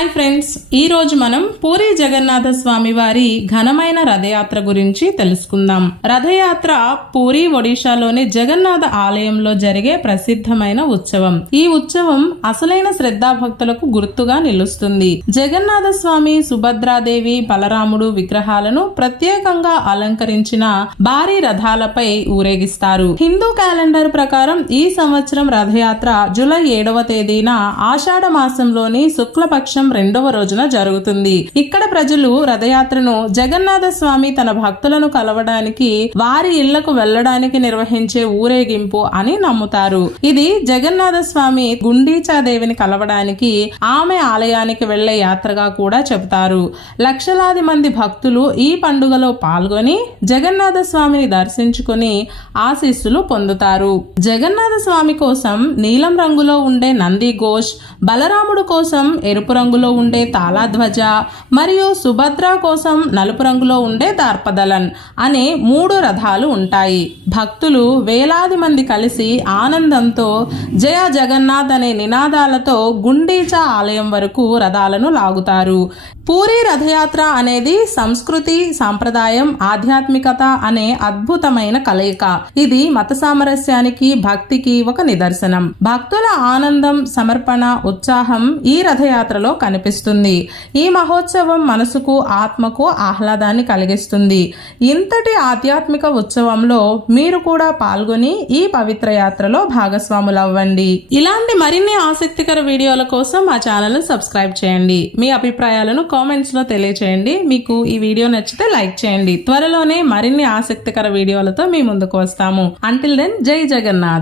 Hi friends, ఈ రోజు మనం పూరి జగన్నాథ స్వామి వారి ఘనమైన రథయాత్ర గురించి తెలుసుకుందాం. రథయాత్ర పూరి ఒడిశాలోని జగన్నాథ ఆలయంలో జరిగే ప్రసిద్ధమైన ఉత్సవం. ఈ ఉత్సవం అసలైన శ్రద్ధాభక్తులకు గుర్తుగా నిలుస్తుంది. జగన్నాథ స్వామి, సుభద్రాదేవి, బలరాముడు విగ్రహాలను ప్రత్యేకంగా అలంకరించిన భారీ రథాలపై ఊరేగిస్తారు. హిందూ క్యాలెండర్ ప్రకారం ఈ సంవత్సరం రథయాత్ర జూలై 7వ తేదీన ఆషాఢ మాసంలోని శుక్లపక్షం 2వ రోజున జరుగుతుంది. ఇక్కడ ప్రజలు రథయాత్రను జగన్నాథ స్వామి తన భక్తులను కలవడానికి వారి ఇళ్లకు వెళ్లడానికి నిర్వహించే ఊరేగింపు అని నమ్ముతారు. ఇది జగన్నాథ స్వామి గుండీచాదేవిని కలవడానికి ఆమె ఆలయానికి వెళ్లే యాత్రగా కూడా చెబుతారు. లక్షలాది మంది భక్తులు ఈ పండుగలో పాల్గొని జగన్నాథ స్వామిని దర్శించుకుని ఆశీస్సులు పొందుతారు. జగన్నాథ స్వామి కోసం నీలం రంగులో ఉండే నంది ఘోష్, బలరాముడు కోసం ఎరుపు రంగులో ఉండే తాళధ్వజ మరియు సుభద్ర కోసం నలుపు రంగులో ఉండే దర్పదలన్ అనే 3 రథాలు ఉంటాయి. భక్తులు వేలాది మంది కలిసి ఆనందంతో జయ జగన్నాథ్ అనే నినాదాలతో గుండీచా ఆలయం వరకు రథాలను లాగుతారు. పూరి రథయాత్ర అనేది సంస్కృతి, సాంప్రదాయం, ఆధ్యాత్మికత అనే అద్భుతమైన కలయిక. ఇది మత సామరస్యానికి, భక్తికి ఒక నిదర్శనం. భక్తుల ఆనందం, సమర్పణ, ఉత్సాహం ఈ రథయాత్రలో కనిపిస్తుంది. ఈ మహోత్సవం మనసుకు, ఆత్మకు ఆహ్లాదాన్ని కలిగిస్తుంది. ఇంతటి ఆధ్యాత్మిక ఉత్సవంలో మీరు కూడా పాల్గొని ఈ పవిత్ర యాత్రలో భాగస్వాములవ్వండి. ఇలాంటి మరిన్ని ఆసక్తికర వీడియోల కోసం మా ఛానల్ సబ్స్క్రైబ్ చేయండి. మీ అభిప్రాయాలను కామెంట్స్ లో తెలియచేయండి. మీకు ఈ వీడియో నచ్చితే లైక్ చేయండి. త్వరలోనే మరిన్ని ఆసక్తికర వీడియోలతో మీ ముందుకు వస్తాము. అంటిల్ దెన్, జై జగన్నాథ్.